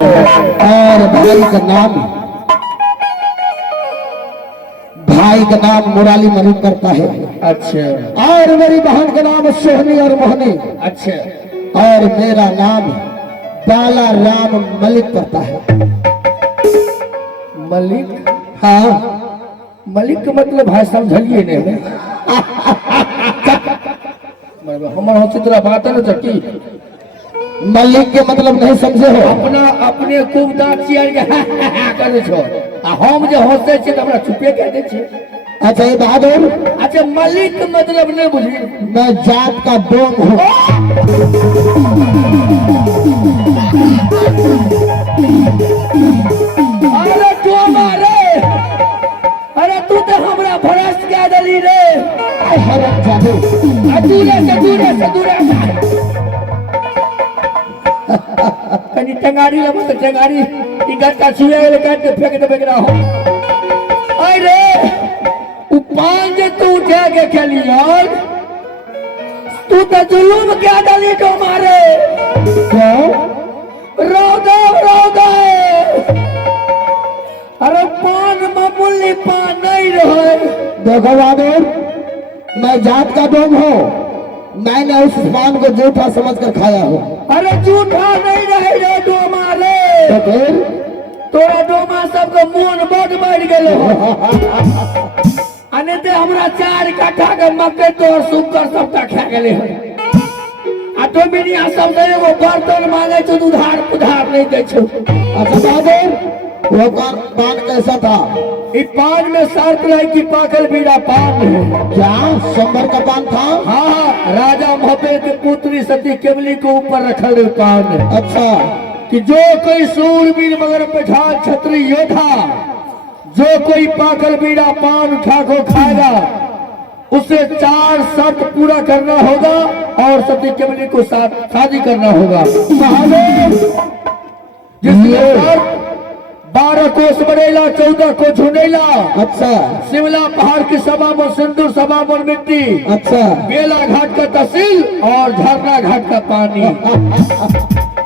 और भाई का नाम मुराली मलिक करता है। अच्छा। और मेरी बहन का नाम सोहनी और मोहनी। अच्छा। और मेरा नाम बाला राम मलिक करता है। मलिक? हाँ, मलिक का मतलब भाई समझलिए नहीं हमार होती तरह बात है ना की मलिक के मतलब नहीं समझे हो? अपना अपने खूब दांत चियार के करे छो आ हम जे हंसे छे त हमरा चुपे कह दे छे। अच्छा ये बहादुर, अच्छा मलिक का मतलब नहीं बुझी? मैं जात का डोम हूँ। अरे डोमा रे, अरे तू तो हमरा भरस के दली रे। हरम जादू दूरे कनी टंगारी लबो तो टंगारी ई गट्टा छुए ले काट के फेंक देबे करा हो। अरे उ पान जे तू उठा के खेलियन तू तो जुलूम के दली तो मारे। क्यों? रोदा अरे पान मामूली पान नहीं रहे। देखो बहादुर, मैं जात का डोम हूँ। मैंने उस पान को जूठा समझकर खाया हो। अरे झूठा नहीं रहे रे डोमा रे। तो फिर तोरा डोमा सबको मोन बड़ बढ़ गेलो अने ते हमरा 4 कट्ठा के मकई तोर सुकर सबटा खा गेले आ तो मिनिया सब से एगो बर्तन मांगे छ उधार नहीं दे छ। अच्छा बहादुर, वो पान कैसा था? ई पान में शर्त रहे कि पाकल बीड़ा पान है। क्या संबर का पान था? हाँ, राजा मोहब्बे के पुत्री सती केवली को ऊपर रखल रहे पान है। अच्छा, कि जो कोई सूरवीर मगर पठान क्षत्रिय योद्धा जो कोई पाकल बीड़ा पान उठा को खाएगा उसे 4 शर्त पूरा करना होगा और सती केवली को शादी करना होगा। जिसमें 12 कोस बड़ेला, 14 को झुनेला। अच्छा। शिमला पहाड़ की सभा में सिंदूर, सभा में मिट्टी। अच्छा। बेला घाट का तहसील और झरना घाट का पानी।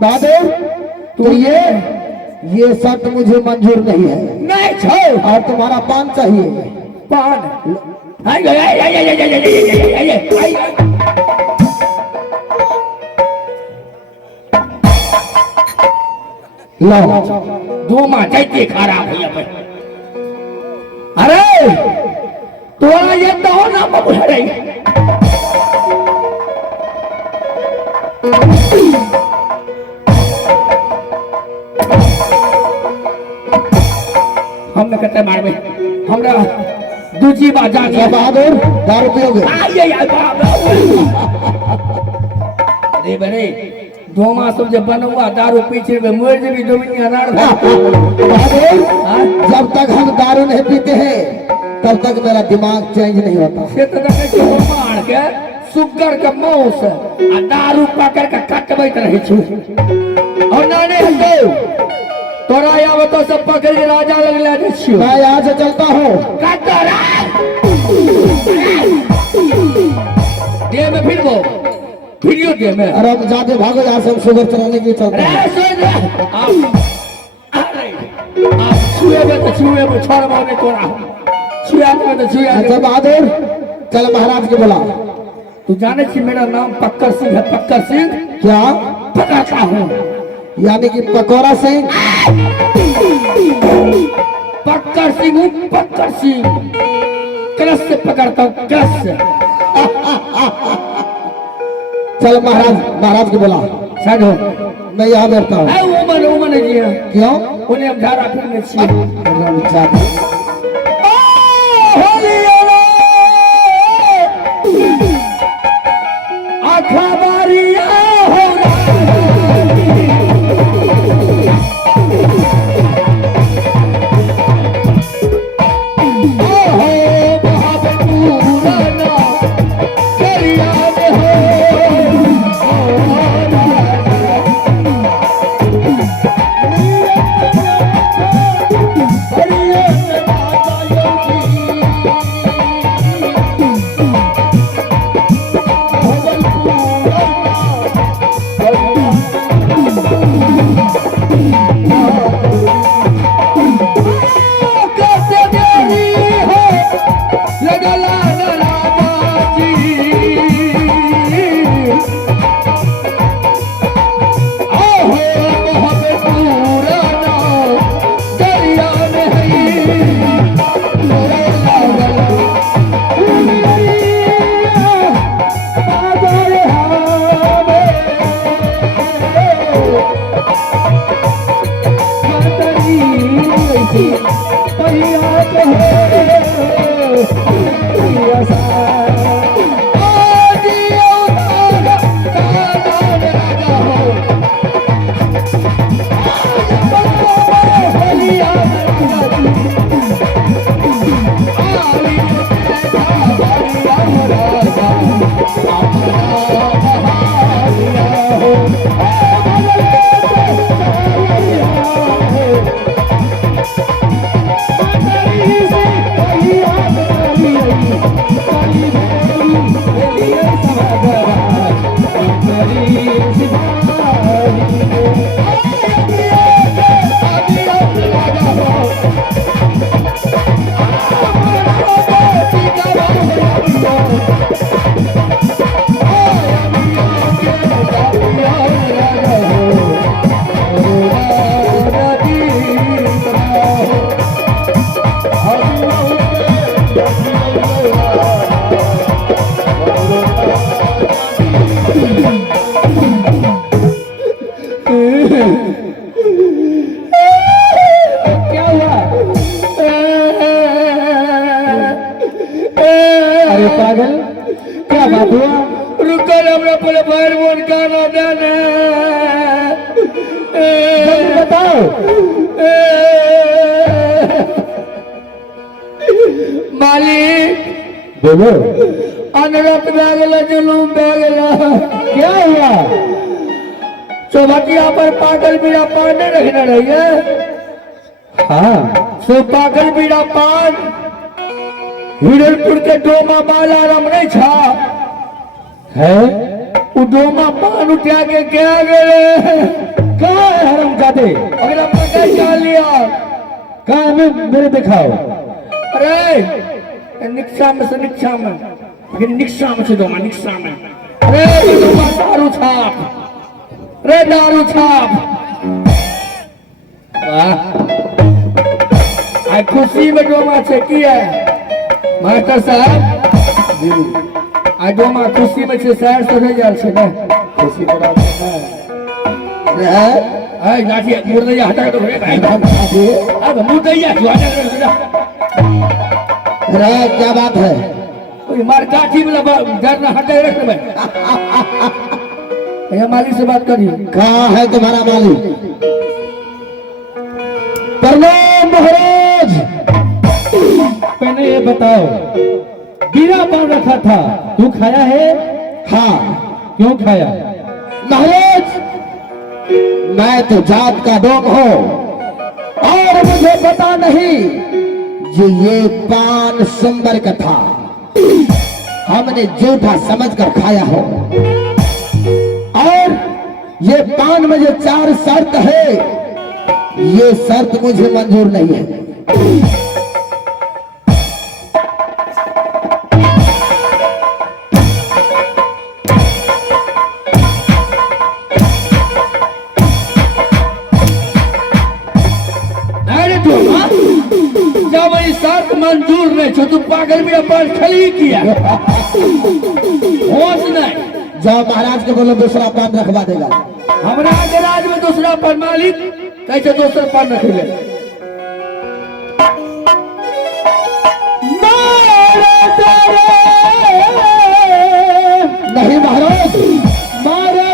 बहादुर, तो ये शर्त मुझे मंजूर नहीं है। नहीं छो। और तुम्हारा पान चाहिए? पान लो, धूमा जाइए खराब है भाई। अरे तोरा ये तो ना बबुल रही हमने कहते मारबे हमरा दूजी बात जानी। बहादुर, दारू पियोगे? अरे बरे धोमा सब जब बनवा दारू पीछे में मोर जे भी डोमिनी अनार बहादुर, जब तक हम दारू नहीं पीते हैं तब तक मेरा दिमाग चेंज नहीं होता। से तो देखे मार के सुगर का मौस आ दारू पकड़ के कटबैत रहे छु और नाने हटो तोरा आव तो सब पकड़ के राजा लग ले दे छियो। मैं यहाँ से चलता हूँ। कटरा दे में फिर वो वीडियो दे में। अरे हम जाते भागो यहाँ से, हम शुगर चलाने के लिए चलते हैं। आप छुए में छोड़ मारने को छुआ में तो छुआ। अच्छा बहादुर, चल महाराज के बुला। तू जाने छी मेरा नाम पक्कर सिंह है। पक्कर सिंह क्या? पकड़ता हूँ यानी कि पकौड़ा सिंह? पक्कर सिंह हूँ, पक्कर सिंह। क्रस से पकड़ता हूँ, क्रस से। चल महाराज के बुला। साधो मैं यहाँ बैठता हूँ। उमन जी क्यों? उन्हें हम धारा फिरने छिए। क्या हुआ? अरे पागल, क्या बात हुआ? रुको हमरा पहले बाहर बोल गाना देना। जल्दी बताओ। मालिक बोलो। अनरत बैगला जुलूम बैगला। क्या हुआ? चौभटिया पर पागल बीड़ा पान नहीं रखना रही है। हाँ, सो पागल बीड़ा पान हिरनपुर के डोमा बाला रम नहीं छा है? उ डोमा पान उठा के क्या गए? कहाँ है हरम जादे? अगर आप पकड़ डाल लिया। कहाँ है? मेरे दिखाओ। अरे निक्शा में से निक्शा में, अगर निक्शा में से डोमा निक्शा में। अरे ये डोमा दारू छाप, रे दारू छाप। वाह, आज खुशी में डोमा से किया मास्टर साहब जी। आज डोमा खुशी में से शहर से नहीं जाल से ना खुशी बड़ा है। आई लाठी मुर्दैया हटा दो रे भाई। अब मुर्दैया हटा दो। अरे क्या बात है? कोई मार काठी में डरना हटा रख दे। ये मालिक से बात करिए। कहाँ है तुम्हारा मालिक? प्रणाम महाराज। पहले ये बताओ, बीड़ा पान रखा था, तू खाया है? हाँ। क्यों खाया? महाराज, मैं तो जात का डोम हूँ और मुझे पता नहीं जो ये पान सुंदर का था। हमने जूठा समझकर खाया हो और ये पान में जो 4 शर्त है, ये शर्त मुझे मंजूर नहीं है। अरे डोमा, जब ये शर्त मंजूर नहीं छो तू पागल मेरा पान खली किया। होश नहीं। जब महाराज के बोलो दूसरा पान रखवा देगा। हमारा आगे राज में दूसरा पान मालिक कैसे दूसरा पान रख ले? नहीं महाराज, मारा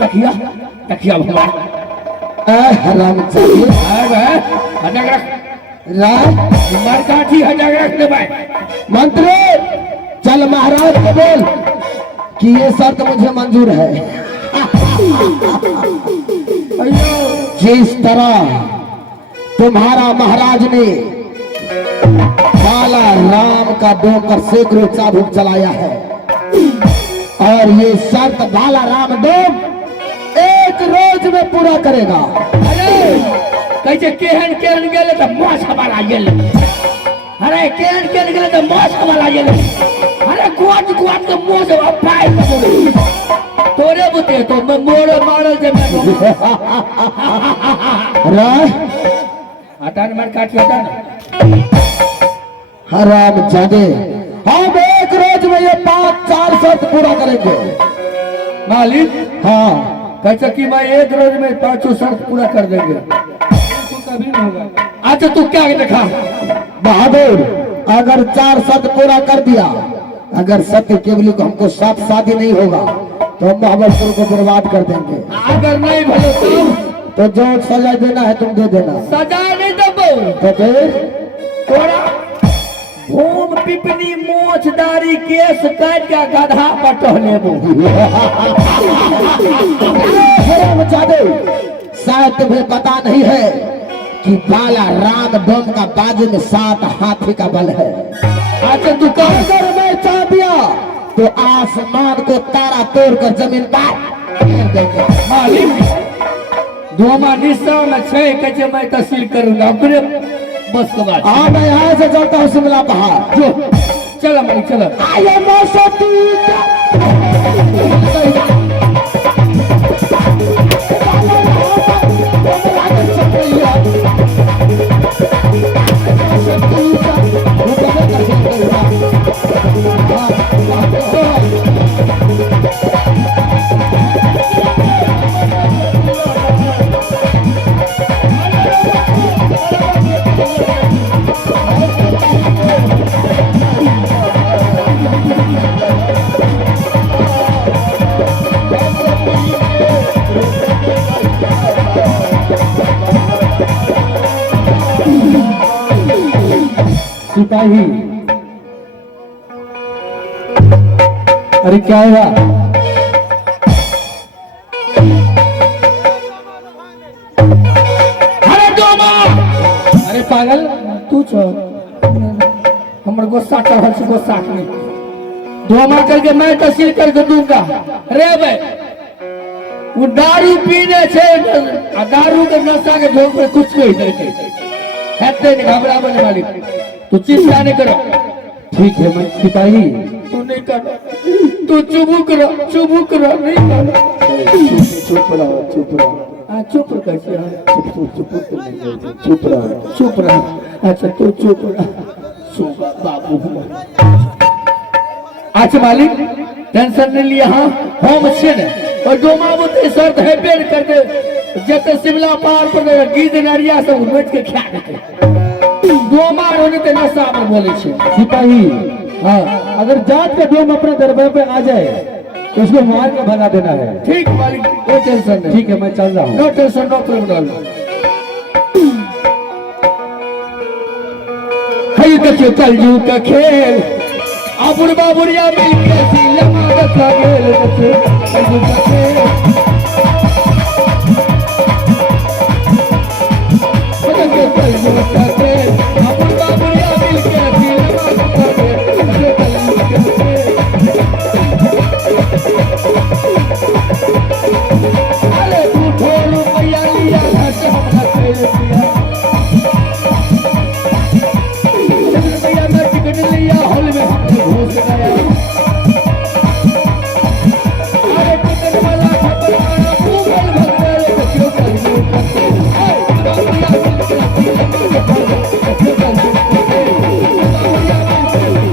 तकिया तकिया भगवान हराम चाहिए हटक रख राज मार काठी हटक रख दे भाई। मंत्री चल महाराज को बोल कि ये शर्त मुझे मंजूर है। जिस तरह तुम्हारा महाराज ने बाला राम का डोंकर सैकड़ों चाबुक चलाया है और ये शर्त बाला राम डोम एक रोज में पूरा करेगा। अरे कैसे केहन केहन गेले तो मौस हमारा गेले। अरे केहन केहन गेले तो मौस हमारा गेले। अरे गुआट गुआट के मौस पाई तोरे बुते तो मैं मोरे मारल जे मैं रा हटा ने मार काट हटा ना। हराम जादे हम एक रोज में ये 5-4 शर्त पूरा करेंगे। मालिक हाँ कैसे कि मैं एक रोज में 5 शर्त पूरा कर देंगे। तो कभी नहीं होगा। अच्छा तू क्या दिखा बहादुर, अगर 4 शर्त पूरा कर दिया, अगर सत्य केवली को हमको साथ शादी नहीं होगा तो हम महाबलपुर को बर्बाद कर देंगे। अगर नहीं भले तो जो सजा देना है तुम दे देना। सजा नहीं दबो तो फिर तोरा भूम पिपनी मोछदारी केस काट के गधा पर टहलेबो। जादे शायद तुम्हें पता नहीं है कि बाला राम डोम का बाजू में 7 हाथी का बल है। अच्छा तू कह अगर मैं चाह दिया तो आसमान को तारा तोड़कर जमीन पर देंगे। मालिक दोमा निशा में छे कैसे मैं तहसील करूंगा अपने बस के बाद। हाँ मैं यहाँ से चलता हूँ शिमला पहाड़। जो चलो मालिक चलो। आये सिपाही, अरे क्या हुआ? अरे डोमा अरे पागल, तू छो हमर गुस्सा चढ़ल से गुस्सा नहीं। डोमा करके मैं तहसील करके दूंगा। रे भाई वो दारू पीने से आ दारू के नशा के ढोंग पे कुछ नहीं देते हेते नहीं घबराबो नहीं मालिक। तू चिंता नहीं करो। ठीक है मैं सिपाही। तू नहीं कर तू चुप करो नहीं कर। चुप रहो। चुप कैसे चुप रहो। चुप रह। अच्छा तू चुप रह बाबू। अच्छा मालिक टेंशन नहीं लिया। हाँ हम अच्छे ने और डोमा बुते शर्त है पेड़ कर दे जते शिमला पार पर गीत नारिया सब बैठ के खा देते। डोमा रोने ते नशा पर बोले छे। सिपाही, हाँ अगर जात का डोम अपने दरबार पे आ जाए तो उसको मार के भगा देना है। ठीक मालिक कोई टेंशन नहीं। ठीक है मैं चल रहा हूँ। No tension no problem. हई देखियो कलयुग का खेल अबुर बाबुरिया मिलके सिलमा देखा गेल देखियो कलयुग का खेल। देखियो कलयुग का खेल अबुर बाबुरिया मिलके सिलमा देखा गेल देखियो कलयुग का खेल। अरे तू ठोरू मैया लिया घट हमला खेल दिया। भैया मैं टिकट लिया हॉल में हमने घुस गया। अरे टिकट वाला खबराना गूगल भगवान देखियो कलयुग का खेल। बाबुरिया मिलके सिलमा देखा गेल देखियो कलयुग का खेल। बाबुरिया मिलके